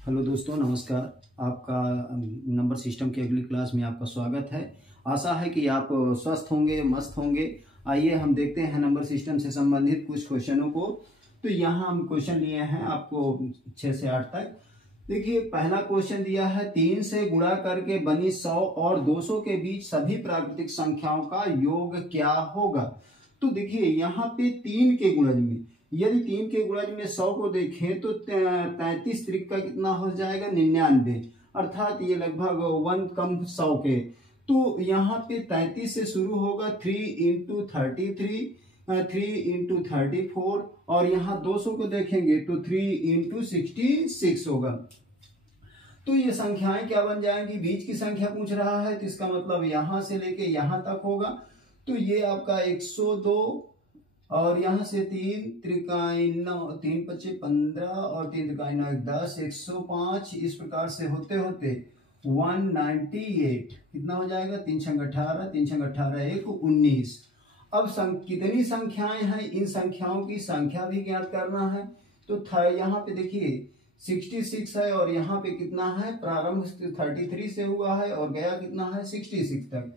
Hello दोस्तों, नमस्कार। आपका नंबर सिस्टम की अगली क्लास में आपका स्वागत है। आशा है कि आप स्वस्थ होंगे, मस्त होंगे। आइए हम देखते हैं नंबर सिस्टम से संबंधित कुछ क्वेश्चनों को। तो यहाँ हम क्वेश्चन लिए हैं आपको 6 से 8 तक। देखिए, पहला क्वेश्चन दिया है 3 से गुणा करके बनी 100 और 200 के बीच सभी प्राकृतिक संख्याओं का योग क्या होगा। तो देखिए, यहाँ पे 3 के गुणज में, यदि 3 के गुणज में 100 को देखें तो 33 त्रिक का कितना हो जाएगा, 99, अर्थात ये लगभग 1 कम 100 के। तो यहाँ पे 33 से शुरू होगा, 3 इंटू 33, 3 इंटू 34, और यहाँ 200 को देखेंगे तो 3 इंटू 66 होगा। तो ये संख्याएं क्या बन जाएंगी, बीच की संख्या पूछ रहा है, तो इसका मतलब यहां से लेके यहां तक होगा। तो ये आपका 102, और यहाँ से 3 त्रिकाई 9, 3 पच्चे 15 और 3 त्रिकाई 9 10, 105, इस प्रकार से होते होते 198 कितना हो जाएगा, 3 छंग 18, 3 छंग 18 1 19। अब कितनी संख्याएं हैं, इन संख्याओं की संख्या भी ज्ञात करना है। तो यहाँ पे देखिए 66 है, और यहाँ पे कितना है, प्रारंभ 33 से हुआ है और गया कितना है 66 तक।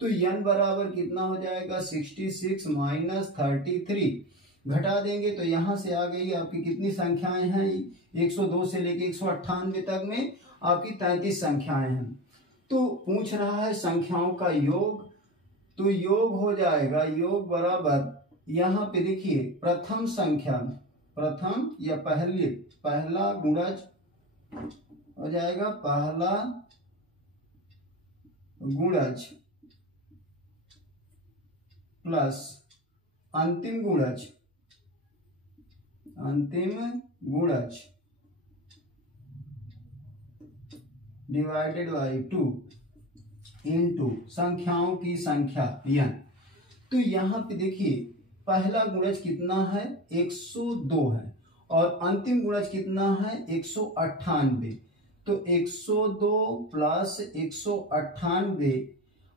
तो n बराबर कितना हो जाएगा, 66 माइनस 33, घटा देंगे तो यहां से आ गई आपकी कितनी संख्याएं हैं, 102 से लेके 198 तक में आपकी 33 संख्याएं हैं। तो पूछ रहा है संख्याओं का योग, तो योग हो जाएगा, योग बराबर यहाँ पे देखिए प्रथम संख्या, प्रथम या पहला गुणज हो जाएगा, पहला गुणज प्लस अंतिम गुणज डिवाइडेड बाई 2 इंटू संख्याओं की संख्या n। तो यहाँ पे देखिए पहला गुणज कितना है, 102 है, और अंतिम गुणज कितना है, 198। तो 102 प्लस 198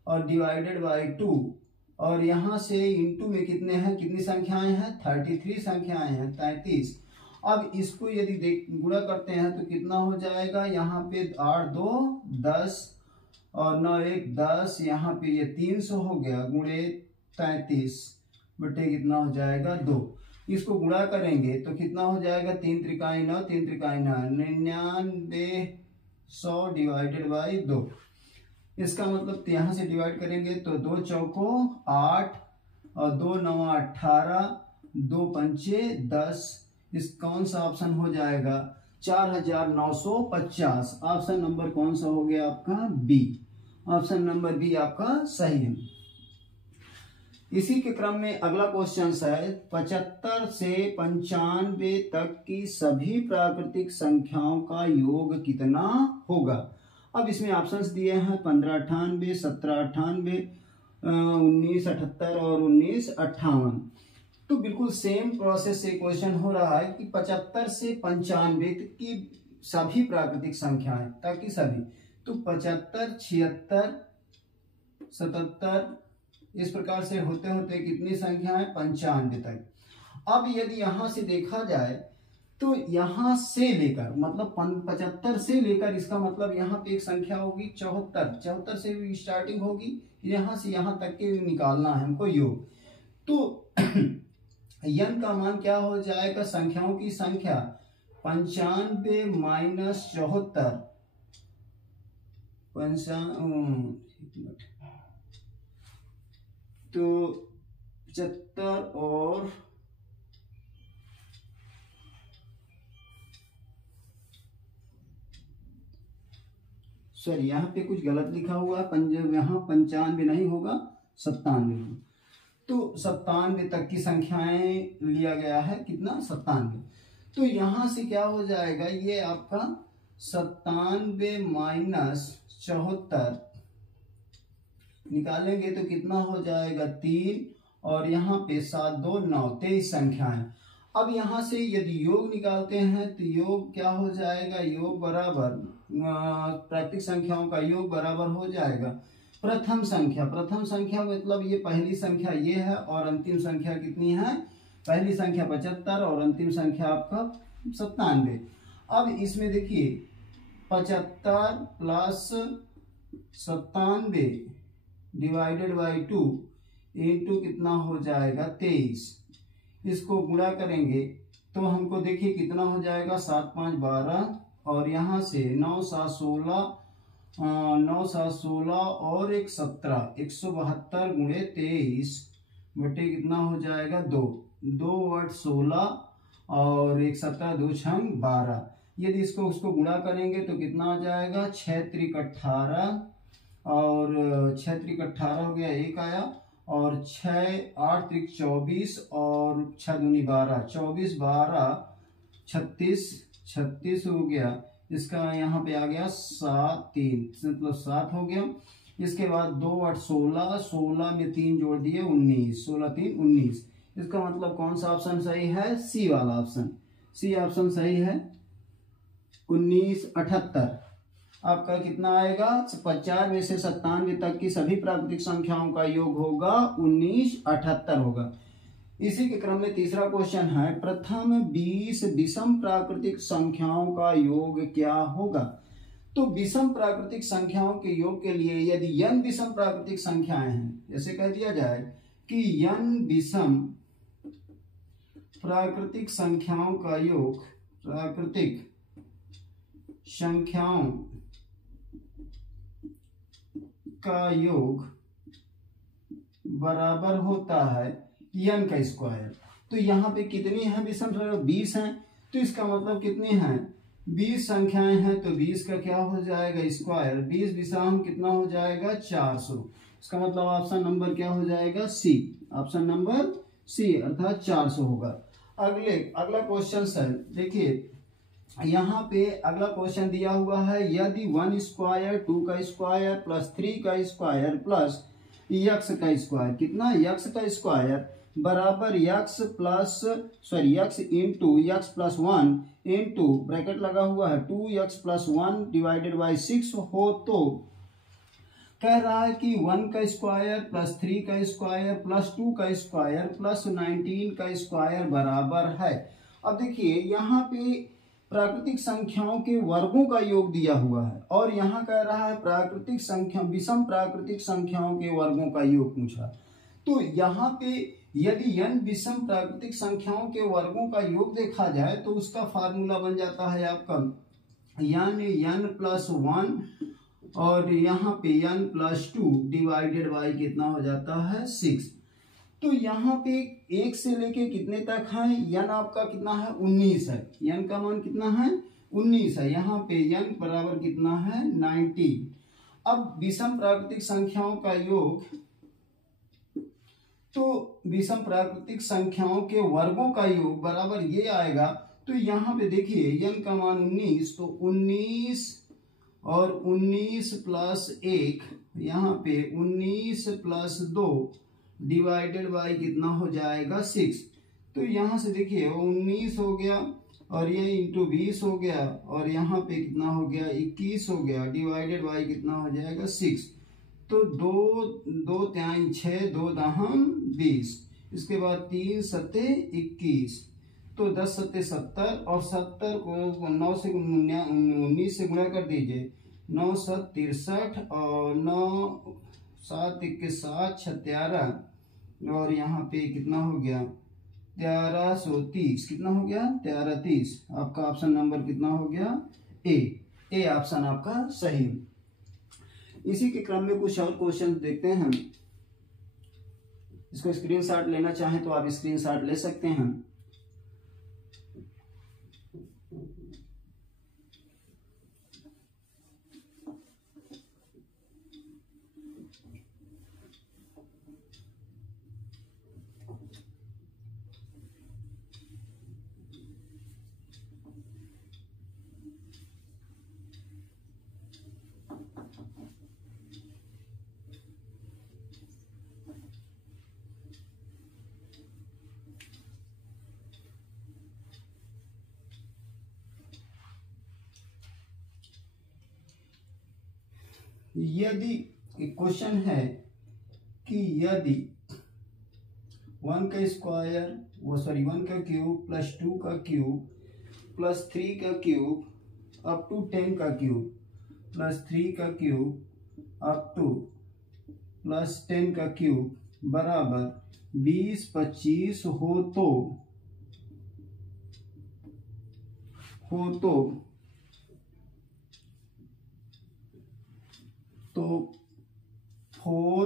और डिवाइडेड बाई 2, और यहां से इंटू में कितने हैं, कितनी संख्याएं हैं, 33 संख्याएं हैं, 33। अब इसको यदि गुणा करते हैं तो कितना हो जाएगा, यहाँ पे 8 2 10 और 9 1 10, यहाँ पे ये 300 हो गया, गुणे 33 बटे कितना हो जाएगा 2। इसको गुणा करेंगे तो कितना हो जाएगा, 3 त्रिकाई 9, 3 त्रिकाई 9, 99 100 डिवाइडेड बाई 2। इसका मतलब यहाँ से डिवाइड करेंगे तो 2 चौको 8 और 2 9 18, 2 पंचे 10। इस कौन सा ऑप्शन हो जाएगा, 4950। ऑप्शन नंबर कौन सा हो गया आपका, बी। ऑप्शन नंबर बी आपका सही है। इसी के क्रम में अगला क्वेश्चन है 75 से 95 तक की सभी प्राकृतिक संख्याओं का योग कितना होगा। अब इसमें ऑप्शंस दिए हैं 1598, 1798, 1978 और 1958। तो बिल्कुल सेम प्रोसेस से क्वेश्चन हो रहा है कि 75 से 95 की सभी प्राकृतिक संख्याएं, ताकि सभी, तो 75, 76, 77, इस प्रकार से होते होते कितनी संख्याएं, 95 तक। अब यदि यहां से देखा जाए तो यहां से लेकर, मतलब 75 से लेकर, इसका मतलब यहाँ पे एक संख्या होगी 74 से भी स्टार्टिंग होगी, यहां से यहां तक के निकालना है हमको योग। तो n का मान क्या हो जाएगा, संख्याओं की संख्या 95 माइनस 74, 75 और सॉरी, यहाँ पे कुछ गलत लिखा हुआ है, यहाँ 95 नहीं होगा, 97 होगा। तो 97 तक की संख्याएं लिया गया है, कितना, 97। तो यहां से क्या हो जाएगा, ये आपका 97 माइनस 74 निकालेंगे तो कितना हो जाएगा, 3, और यहाँ पे 7 2 9, 23 संख्याएं। अब यहां से यदि योग निकालते हैं तो योग क्या हो जाएगा, योग बराबर प्राकृतिक संख्याओं का योग बराबर हो जाएगा प्रथम संख्या मतलब ये पहली संख्या ये है, और अंतिम संख्या कितनी है, पहली संख्या 75 और अंतिम संख्या आपका 97। अब इसमें देखिए 75 प्लस 97 डिवाइडेड बाई 2 इंटू कितना हो जाएगा 23। इसको गुणा करेंगे तो हमको देखिए कितना हो जाएगा 7 5 12 और यहाँ से 9 7 16 9 7 16 और 1 17 172 गुणे 23 बटे कितना हो जाएगा 2 2 8 16 और 1 17 2 6 12। यदि इसको उसको गुणा करेंगे तो कितना हो जाएगा 6 त्रिक 18 और 6 त्रिक 18 हो गया 1 आया और 6 8 त्रिक 24 और 6 दूनी 12 24 12 36 36 हो गया। इसका यहाँ पे आ गया 7 3 मतलब 7 हो गया। इसके बाद 2 8 16 16 में 3 जोड़ दिए 19 16 3 19। इसका मतलब कौन सा ऑप्शन सही है? सी वाला ऑप्शन। सी ऑप्शन सही है 1978। आपका कितना आएगा 50 में से 97 तक की सभी प्राकृतिक संख्याओं का योग होगा 1978 होगा। इसी के क्रम में तीसरा क्वेश्चन है प्रथम 20 विषम प्राकृतिक संख्याओं का योग क्या होगा। तो विषम प्राकृतिक संख्याओं के योग के लिए यदि n विषम प्राकृतिक संख्याएं हैं, जैसे कह दिया जाए कि n विषम प्राकृतिक संख्याओं का योग प्राकृतिक संख्याओं का योग बराबर होता है n का स्क्वायर। तो यहाँ पे कितनी है विषम? 20 है। तो इसका मतलब कितनी है 20 संख्याएं हैं तो 20 का क्या हो जाएगा स्क्वायर। 20 विषम कितना हो जाएगा 400। इसका मतलब ऑप्शन नंबर क्या हो जाएगा सी। ऑप्शन नंबर सी अर्थात 400 होगा। अगला क्वेश्चन सर देखिए यहाँ पे अगला क्वेश्चन दिया हुआ है यदि 1 स्क्वायर 2 का स्क्वायर प्लस 3 का स्क्वायर प्लस यक्स का स्क्वायर, कितना यक्स का स्क्वायर बराबर x into x plus 1 into bracket लगा हुआ है 2x प्लस 1 डिवाइडेड बाई 6 हो, तो कह रहा है कि 1 का स्क्वायर प्लस 3 का स्क्वायर प्लस 2 का स्क्वायर प्लस 19 का स्क्वायर बराबर है। अब देखिए यहाँ पे प्राकृतिक संख्याओं के वर्गों का योग दिया हुआ है और यहाँ कह रहा है प्राकृतिक संख्या विषम प्राकृतिक संख्याओं के वर्गों का योग पूछा। तो यहाँ पे यदि n विषम प्राकृतिक संख्याओं के वर्गों का योग देखा जाए तो उसका फार्मूला बन जाता है आपका n प्लस 1 और यहाँ पे n प्लस 2 डिवाइडेड बाई कितना हो जाता है 6। तो यहाँ पे 1 से लेके कितने तक है n आपका कितना है 19 है। n का मान कितना है 19 है। यहाँ पे n बराबर कितना है 90। अब विषम प्राकृतिक संख्याओं का योग, तो विषम प्राकृतिक संख्याओं के वर्गों का योग बराबर ये आएगा। तो यहाँ पे देखिए n का मान 19 तो 19 और 19 प्लस 1 यहाँ पे 19 प्लस 2 डिवाइडेड बाई कितना हो जाएगा 6। तो यहाँ से देखिए 19 हो गया और ये इंटू 20 हो गया और यहाँ पे कितना हो गया 21 हो गया डिवाइडेड बाई कितना हो जाएगा 6। तो 2 3 6 2 दहम 20। इसके बाद 3 सत्ते 21 तो 10 सत्ते 70 और 70 को 9 से 19 से गुणा कर दीजिए 9 7 63 और 9 7 21 7 13 और यहाँ पे कितना हो गया 1330। कितना हो गया 1330। आपका ऑप्शन नंबर कितना हो गया ए ऑप्शन आपका सही। इसी के क्रम में कुछ और क्वेश्चन देखते हैं। इसको स्क्रीनशॉट लेना चाहें तो आप स्क्रीनशॉट ले सकते हैं। यदि क्वेश्चन है कि यदि 1 का स्क्वायर 1 का क्यूब प्लस 2 का क्यूब प्लस 3 का क्यूब अप टू 10 का क्यूब प्लस 3 का क्यूब अप टू प्लस 10 का क्यूब बराबर 20-25 हो तो 4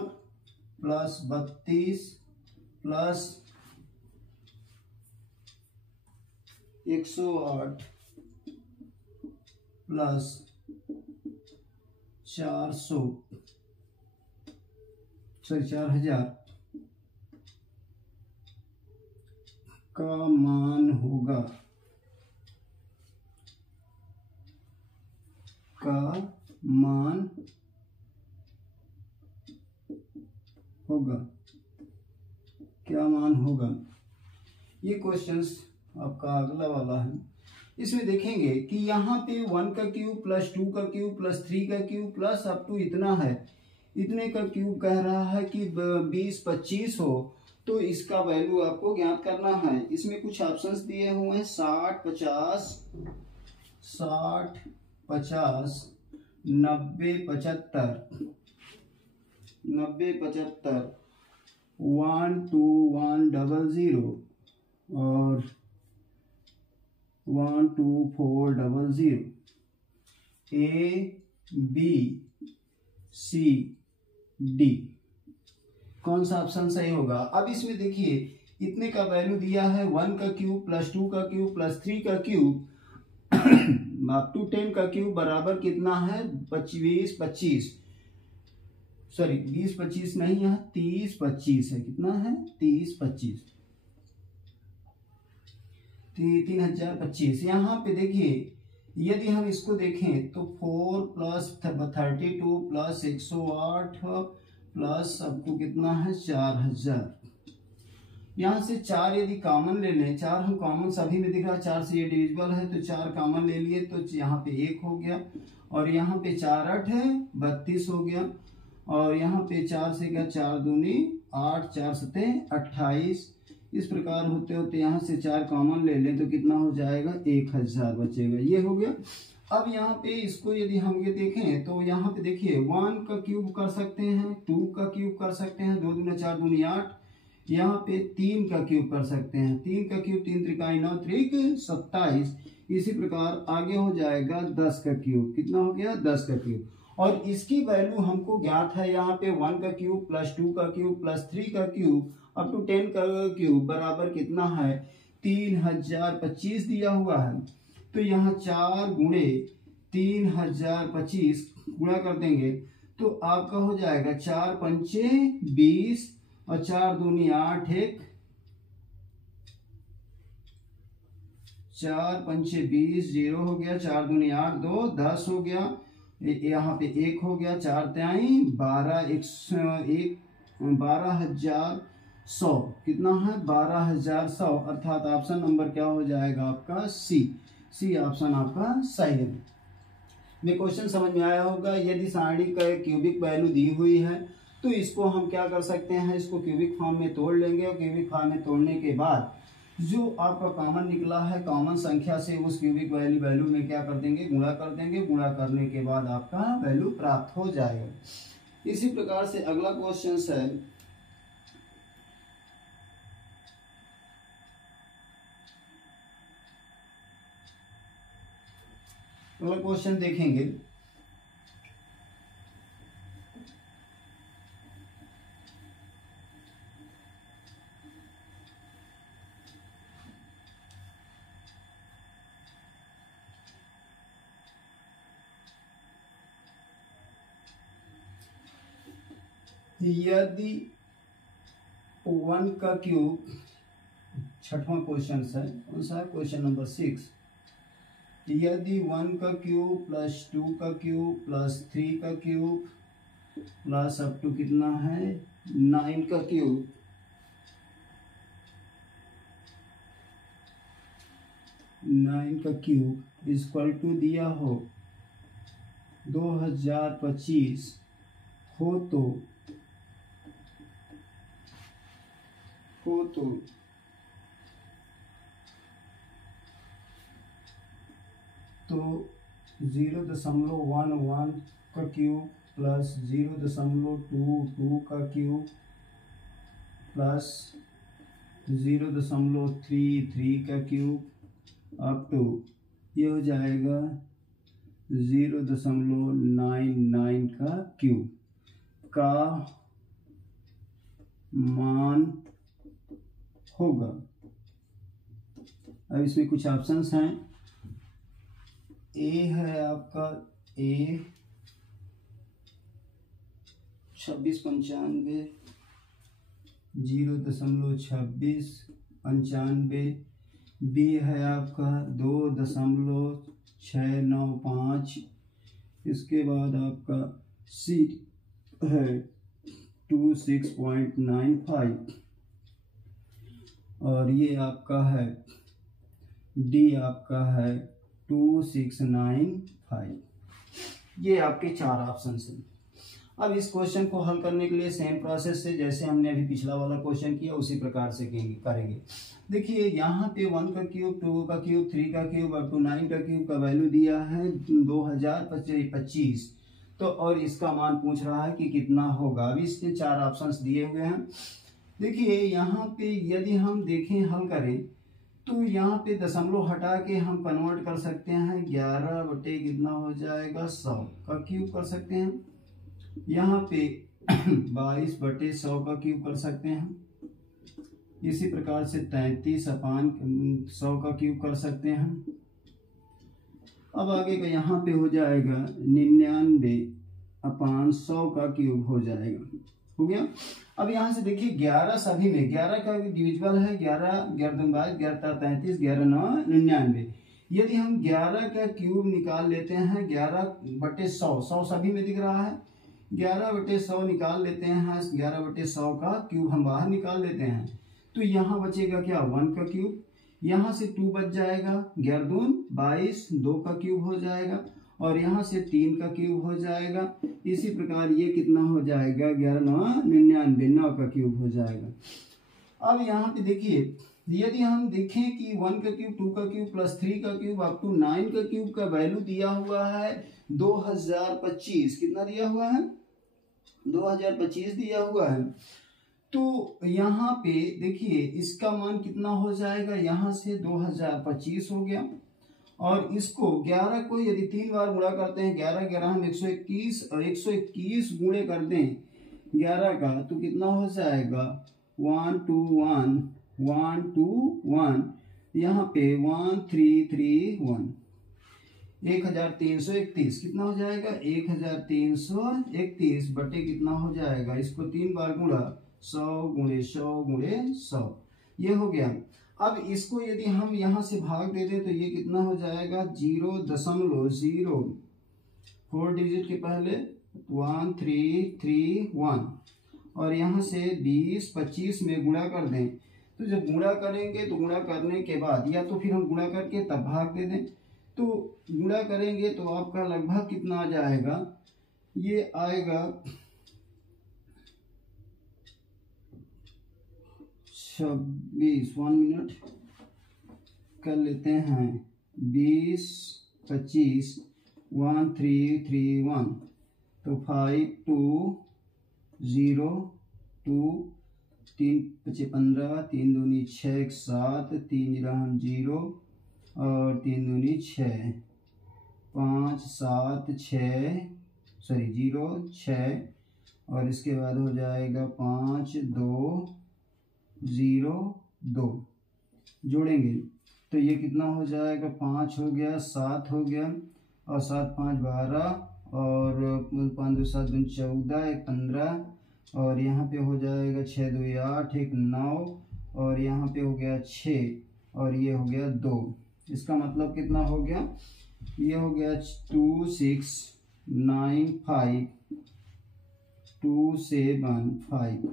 प्लस 32 प्लस 108 प्लस 4000 का मान होगा क्या मान होगा। ये क्वेश्चंस आपका अगला वाला है। इसमें देखेंगे कि यहाँ पे 1 का क्यूब प्लस 2 का क्यूब प्लस 3 का क्यूब प्लस अप टू इतना है, इतने का क्यूब कह रहा है कि 20-25 हो, तो इसका वैल्यू आपको ज्ञात करना है। इसमें कुछ ऑप्शंस दिए हुए हैं 60-50 60-50 90-75 90-75 12100 और 12400 ABCD। कौन सा ऑप्शन सही होगा। अब इसमें देखिए इतने का वैल्यू दिया है 1 का क्यूब प्लस 2 का क्यूब प्लस 3 का क्यूब अप टू 10 का क्यूब बराबर कितना है 20-25 नहीं है 30-25 है। कितना है 30-25 3025। यहाँ पे देखिए यदि हम इसको देखें तो 4 प्लस 32 प्लस 108 प्लस अब तो कितना है 4000। यहाँ से 4 यदि कॉमन ले लें, 4 हम कॉमन सभी में दिख रहा है, 4 से ये डिविजिबल है तो 4 कॉमन ले लिए तो यहाँ पे 1 हो गया और यहाँ पे 4 8 है 32 हो गया और यहाँ पे 4 से क्या 4 दूनी 8 4 सते 28। इस प्रकार होते होते यहाँ से 4 कॉमन ले लें तो कितना हो जाएगा 1000 बचेगा। ये हो गया। अब यहाँ पे इसको यदि हम ये देखें तो यहाँ पे देखिए 1 का क्यूब कर सकते हैं, 2 का क्यूब कर सकते हैं, 2 दूनी 4 दूनी 8, यहाँ पे 3 का क्यूब कर सकते हैं, 3 का क्यूब 3 त्रिकाई 9 त्रिक 27। इसी प्रकार आगे हो जाएगा 10 का क्यूब। कितना हो गया 10 का क्यूब और इसकी वैल्यू हमको ज्ञात है। यहाँ पे 1 का क्यूब प्लस 2 का क्यूब प्लस 3 का क्यूब अप टू 10 का क्यूब बराबर कितना है 3025 दिया हुआ है। तो यहाँ 4 गुणे 3025 गुणा कर देंगे तो आपका हो जाएगा 4 पंचे 20 और 4 दूनी 8 1 4 पंचे 20 0 हो गया, 4 दूनी 8 2 10 हो गया, यहाँ पे 1 हो गया, 4 त्याई 12,100 कितना है 12,100 अर्थात ऑप्शन नंबर क्या हो जाएगा आपका सी ऑप्शन आपका सही है। में क्वेश्चन समझ में आया होगा। यदि सारणी का क्यूबिक वैल्यू दी हुई है तो इसको हम क्या कर सकते हैं, इसको क्यूबिक फॉर्म में तोड़ लेंगे और क्यूबिक फॉर्म में तोड़ने के बाद जो आपका कॉमन निकला है कॉमन संख्या से उस क्यूबिक वैल्यू में क्या कर देंगे गुणा कर देंगे। गुणा करने के बाद आपका वैल्यू प्राप्त हो जाएगा। इसी प्रकार से अगला क्वेश्चन है अगला क्वेश्चन देखेंगे। यदि 1 का क्यूब 6वां क्वेश्चन है, कौन सा क्वेश्चन नंबर 6। यदि 1 का क्यूब प्लस 2 का क्यूब प्लस 3 का क्यूब प्लस अप टू कितना है 9 का क्यूब इक्वल टू दिया हो 2025 हो तो तो 0.11 का क्यूब प्लस 0.22 का क्यूब प्लस 0.33 का क्यूब अप टू ये हो जाएगा 0.99 का क्यूब का मान होगा। अब इसमें कुछ ऑप्शंस हैं। ए है आपका ए 2695, 0.2695। बी है आपका 2.695। इसके बाद आपका सी है 26.95 और ये आपका है डी आपका है 2695। ये आपके 4 ऑप्शन हैं। अब इस क्वेश्चन को हल करने के लिए सेम प्रोसेस से जैसे हमने अभी पिछला वाला क्वेश्चन किया उसी प्रकार से करेंगे। देखिए यहाँ पे 1 का क्यूब, 2 का क्यूब, 3 का क्यूब अप टू 9 का क्यूब का वैल्यू दिया है 2025। तो और इसका मान पूछ रहा है कि कितना होगा। अभी इसके 4 ऑप्शंस दिए हुए हैं। देखिए यहाँ पे यदि हम देखें हल करें तो यहाँ पे दशमलव हटा के हम कन्वर्ट कर सकते हैं 11 बटे कितना हो जाएगा 100 का क्यूब कर सकते हैं। यहाँ पे 22 बटे 100 का क्यूब कर सकते हैं। इसी प्रकार से 33/100 का क्यूब कर सकते हैं। अब आगे का यहाँ पे हो जाएगा 99/100 का क्यूब हो जाएगा। हो गया। अब यहाँ से देखिए 11 सभी में 11 का डिविजिबल है 11, 11 दूनी 22, 11 33, 11 9 99। यदि हम 11 का क्यूब निकाल लेते हैं 11 बटे 100, 100 सभी में दिख रहा है, 11 बटे 100 निकाल लेते हैं। 11 बटे 100 का क्यूब हम बाहर निकाल लेते हैं तो यहाँ बचेगा क्या 1 का क्यूब। यहाँ से 2 बच जाएगा, 11 दूनी 22, 2 का क्यूब हो जाएगा और यहाँ से 3 का क्यूब हो जाएगा। इसी प्रकार ये कितना हो जाएगा 11 9 99, 9 का क्यूब हो जाएगा। अब यहाँ पे देखिए यदि हम देखें कि 1 का क्यूब, 2 का क्यूब प्लस 3 का क्यूब अप टू 9 का क्यूब का वैल्यू दिया हुआ है 2025। कितना दिया हुआ है 2025 दिया हुआ है। तो यहाँ पे देखिए इसका मान कितना हो जाएगा, यहाँ से 2025 हो गया और इसको 11 को यदि 3 बार गुणा करते हैं 11 11 हम 121 और 121 गुणे कर दें 11 का तो कितना हो जाएगा 1 2 1 1 2 1। यहाँ पे 1 3 3 1 1331 कितना हो जाएगा 1331 बटे कितना हो जाएगा, इसको 3 बार गुणा 100 गुणे 100 गुणे 100 ये हो गया। अब इसको यदि हम यहाँ से भाग दे दें तो ये कितना हो जाएगा 0.0 4 डिजिट के पहले 1 3 3 1 और यहाँ से 20 25 में गुणा कर दें तो जब गुणा करेंगे तो गुणा करने के बाद या तो फिर हम गुणा करके तब भाग दे दें। तो गुणा करेंगे तो आपका लगभग कितना आ जाएगा, ये आएगा 26 1 मिनट कर लेते हैं 20 25 1 3 3 1 तो 5 2 0 2 3 5 15 3 दूनी 6 7 3 हम 0 और 3 दूनी 6 5 7 6 सॉरी 0 6 और इसके बाद हो जाएगा 5 2 0 2 जोड़ेंगे तो ये कितना हो जाएगा 5 हो गया 7 हो गया और 7 5 12 और 5 2 7 2 14 1 15 और यहाँ पे हो जाएगा 6 2 8 1 9 और यहाँ पे हो गया 6 और ये हो गया 2। इसका मतलब कितना हो गया, ये हो गया 2 6 9 5 2 7 5।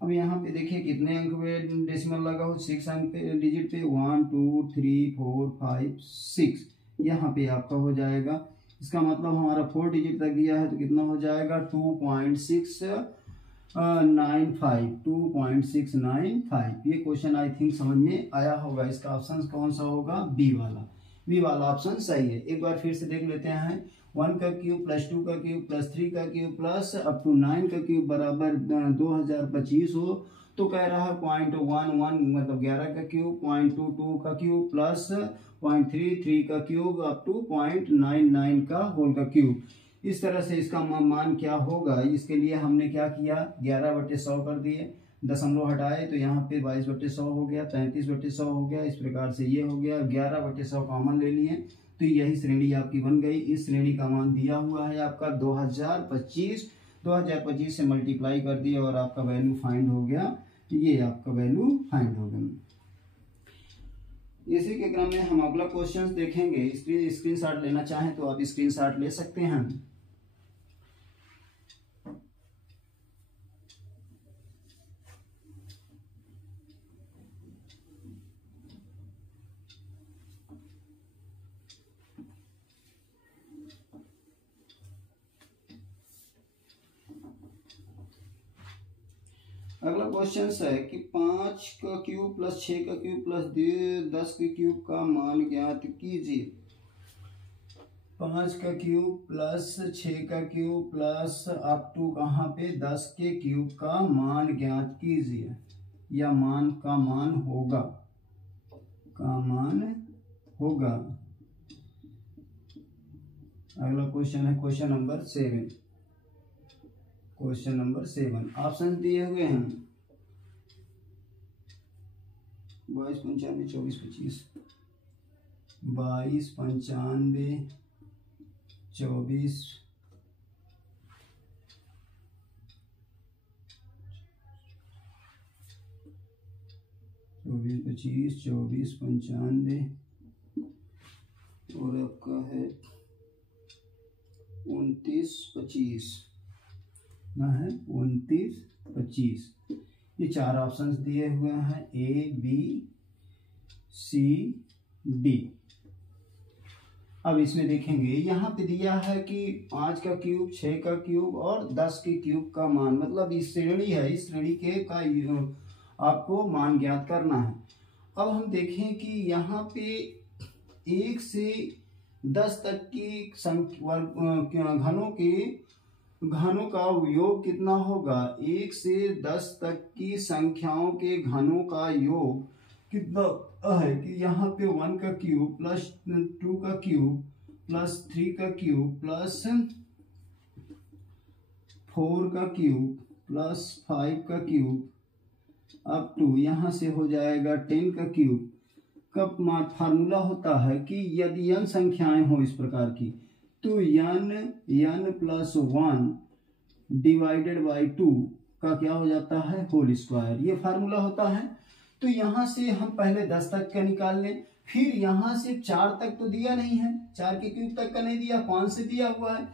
अब यहाँ पे देखिए कितने अंक पे डेसिमल लगा हो 6 अंक पे डिजिट पे 1 2 3 4 5 6 यहाँ पे आपका हो जाएगा। इसका मतलब हमारा 4 डिजिट तक दिया है तो कितना हो जाएगा 2.695 ये क्वेश्चन आई थिंक समझ में आया होगा। इसका ऑप्शन कौन सा होगा बी वाला। बी वाला ऑप्शन सही है। एक बार फिर से देख लेते हैं। 1 का क्यूब प्लस 2 का क्यूब प्लस 3 का क्यूब प्लस अप टू 9 का क्यूब बराबर 2025 हो तो कह रहा है 0.11 मतलब 11 का क्यूब, 0.22 का क्यूब प्लस 0.33 का क्यूब अप टू 0.99 का होल का क्यूब। इस तरह से इसका मान क्या होगा, इसके लिए हमने क्या किया, 11/100 कर दिए, दशमलव हटाए तो यहाँ पे 22/100 हो गया, 33/100 हो गया। इस प्रकार से ये हो गया, 11/100 कॉमन ले लिए तो यही श्रेणी आपकी बन गई। इस श्रेणी का मान दिया हुआ है आपका 2025 से मल्टीप्लाई कर दिया और आपका वैल्यू फाइंड हो गया। ये आपका वैल्यू फाइंड हो गया। इसी के क्रम में हम अगला क्वेश्चन देखेंगे। स्क्रीनशॉट लेना चाहें तो आप स्क्रीनशॉट ले सकते हैं। अगला क्वेश्चन है कि 5 का क्यूब प्लस 6 का क्यूब प्लस 10 के क्यूब का मान ज्ञात कीजिए। 5 का क्यूब प्लस 6 का क्यूब प्लस अप टू कहाँ पे 10 के क्यूब का मान ज्ञात कीजिए, या मान का मान होगा, अगला क्वेश्चन है question number 7। Question number 7 option दिए हुए हैं 22, 95, 24, 25, 22, 95, 24, 25, 24, 95 और आपका है 29, 25 ना है 29, 25। ये 4 ऑप्शंस दिए हुए हैं A, B, C, D। अब इसमें देखेंगे यहाँ पे दिया है कि 5 का क्यूब, 6 का क्यूब और 10 के क्यूब का मान, मतलब इस श्रेणी है, इस श्रेणी के का आपको मान ज्ञात करना है। अब हम देखें कि यहाँ पे 1 से 10 तक की घनों का योग कितना होगा। 1 से 10 तक की संख्याओं के घनों का योग कितना है कि यहाँ पे 1 का क्यूब प्लस 2 का क्यूब प्लस 3 का क्यूब प्लस 4 का क्यूब प्लस 5 का क्यूब अप टू यहाँ से हो जाएगा 10 का क्यूब। कब फार्मूला होता है कि यदि n संख्याएं हो इस प्रकार की तो n प्लस 1 डिवाइडेड बाई 2 का क्या हो जाता है, होल स्क्वायर। ये फार्मूला होता है। तो यहाँ से हम पहले 10 तक का निकाल लें, फिर यहाँ से 4 तक तो दिया नहीं है, 4 के क्यूब तक का नहीं दिया, 5 से दिया हुआ है।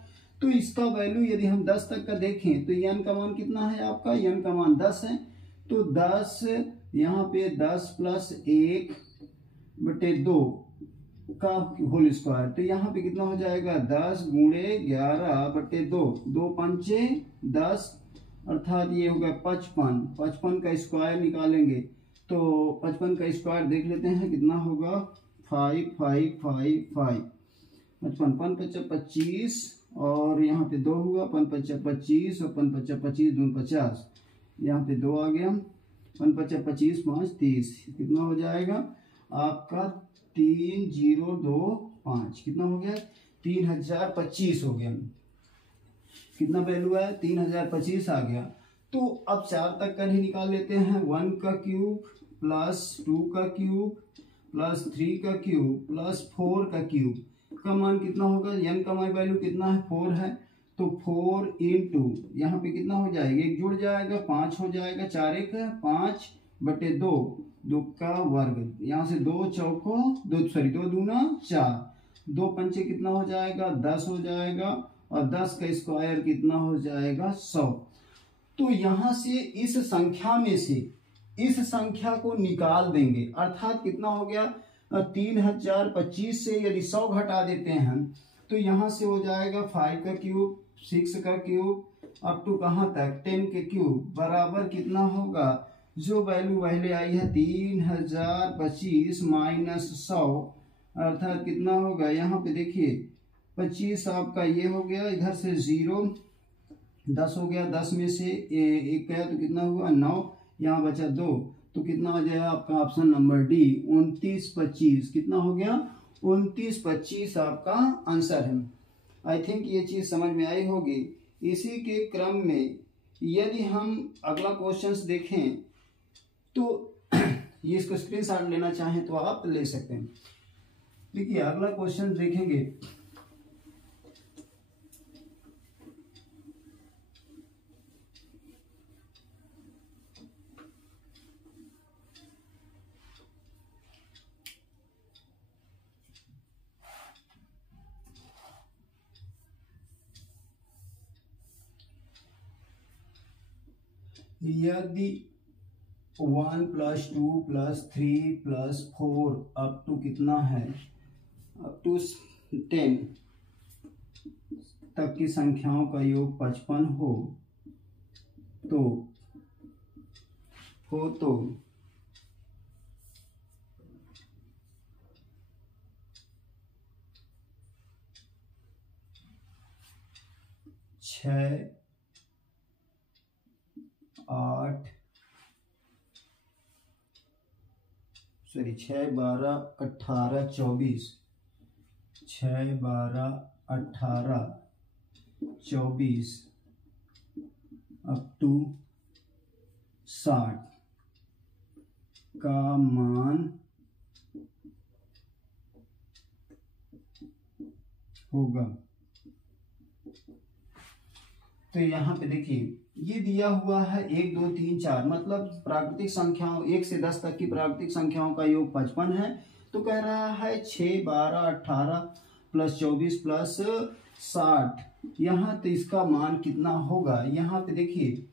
तो इसका वैल्यू यदि हम 10 तक का देखें तो n का मान कितना है आपका, n का मान 10 है। तो 10 यहाँ पे 10 प्लस 1/2 का होल स्क्वायर, तो यहाँ पे कितना हो जाएगा 10 गुणे 11/2, 2 पंचे 10 अर्थात ये होगा 55। 55 का स्क्वायर निकालेंगे तो 55 का स्क्वायर देख लेते हैं कितना होगा, 5, 5, 5, 5, 55, 5 × 25 और यहाँ पे 2 हुआ, 5 × 25 और 5 × 25 2 50, यहाँ पे 2 आ गया, 5 × 25 5 30, कितना हो जाएगा आपका 3025, कितना हो गया 3025 हो गया। कितना वैल्यू है 3025 आ गया। तो अब 4 तक का ही निकाल लेते हैं। 1 का क्यूब प्लस 2 का क्यूब प्लस 3 का क्यूब प्लस 4 का क्यूब का मान कितना होगा, n का मान वैल्यू कितना है 4 है, तो 4 इंटू यहाँ पे कितना हो जाएगा, एक जुड़ जाएगा 5 हो जाएगा, 4 1 5/2, 2 का वर्ग, यहाँ से 2 चौको 2 दूना 4, 2 पंचे कितना हो जाएगा 10 हो जाएगा और 10 का स्क्वायर कितना हो जाएगा 100। तो यहाँ से इस संख्या में से इस संख्या को निकाल देंगे, अर्थात कितना हो गया 3025 से यदि 100 घटा देते हैं तो यहाँ से हो जाएगा 5 का क्यूब 6 का क्यूब अप टू कहाँ तक 10 के क्यूब बराबर कितना होगा, जो वैल्यू पहले आई है 3025 माइनस 100 अर्थात कितना होगा, यहाँ पे देखिए 25 आपका ये हो गया, इधर से 0 10 हो गया, 10 में से एक गया तो कितना हुआ 9, यहाँ बचा 2, तो कितना हो जाएगा आपका ऑप्शन नंबर डी 29 25। कितना हो गया 29 25 आपका आंसर है। आई थिंक ये चीज़ समझ में आई होगी। इसी के क्रम में यदि हम अगला क्वेश्चंस देखें तो ये इसको स्क्रीनशॉट लेना चाहें तो आप ले सकते हैं। देखिए अगला क्वेश्चन देखेंगे, यदि 1 + 2 + 3 + 4 अप टू कितना है, अप टू 10 तक की संख्याओं का योग 55 हो तो 6 8 6 12 18 24 6 12 18 24 अप टू 60 का मान होगा। तो यहाँ पे देखिए ये दिया हुआ है 1 2 3 4, मतलब प्राकृतिक संख्याओं 1 से 10 तक की प्राकृतिक संख्याओं का योग 55 है। तो कह रहा है 6 12 18 + 24 + 60, यहाँ तो इसका मान कितना होगा। यहाँ पे देखिए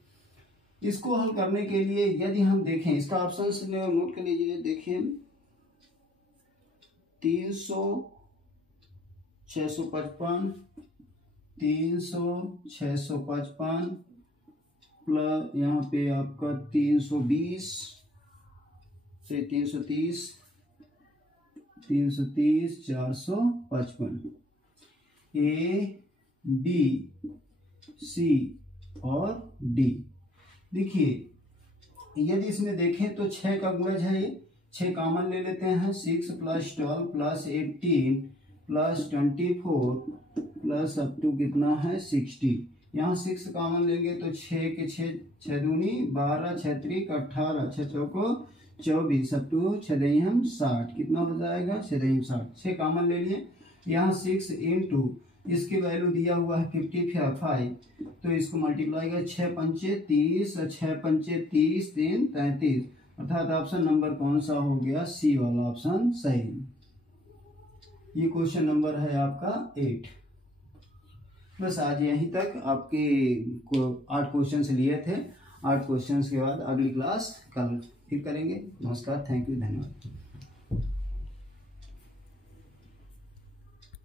इसको हल करने के लिए यदि हम देखें इसका ऑप्शन नोट कर लीजिए। देखिए 300 655 300 655 प्लस यहाँ पे आपका 320 से 330 330 455 ए बी सी और डी। देखिए यदि इसमें देखें तो 6 का गुणज है, 6 कॉमन ले लेते हैं। 6 + 12 + 18 + 24 प्लस अप टू कितना है 60। यहाँ 6 कॉमन लेंगे तो 6 के 6 6 दूनी 12 6 त्रिक 18 6 चौको 24 अप टू 6 दही हम 60। कितना हो जाएगा 6 दही 60, 6 कॉमन ले लिए। यहाँ 6 इंटू इसकी वैल्यू दिया हुआ है 55, तो इसको मल्टीप्लाई कर 6 पंचे 30 और 6 पंचे 30 3 33, अर्थात ऑप्शन नंबर कौन सा हो गया, सी वाला ऑप्शन सही। ये क्वेश्चन नंबर है आपका 8। बस आज यहीं तक आपके 8 क्वेश्चन लिए थे। 8 क्वेश्चन के बाद अगली क्लास कल फिर करेंगे। नमस्कार, थैंक यू, धन्यवाद।